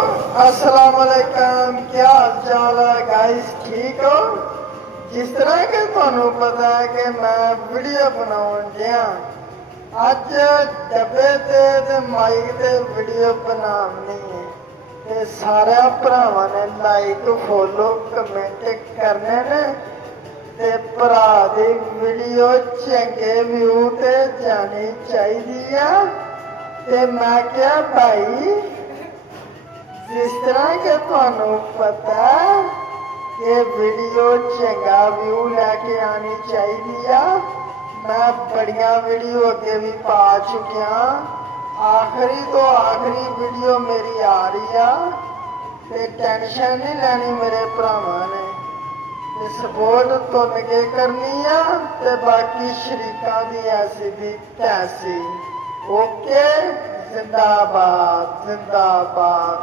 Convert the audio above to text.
अस्सलाम वालेकुम। क्या हाल चाल है गाइस, ठीक हो? जिस तरह के तुहानू पता है कि मैं वीडियो बनाउण दिया अज डब्बे ते माइक ते वीडियो बनानी है ते सारे भरावां ने लाइक फॉलो कमेंट करने ने ते भरा दी वीडियो चंगे व्यू ते जानी चाहिए। ते मैं क्या भाई, जिस तरह के तुहानू पता कि वीडियो चंगा व्यू लैके आनी चाहिए। मैं बड़िया वीडियो अगे भी पा चुकिया, आखिरी तो आखिरी वीडियो मेरी आ रही है ते टेंशन नहीं लैनी मेरे भरावां ने। ते सपोर्ट तुन के करनी है ते बाकी शरीकां दी ऐसी दी तैसी। ओके, जिंदाबाद जिंदाबाद।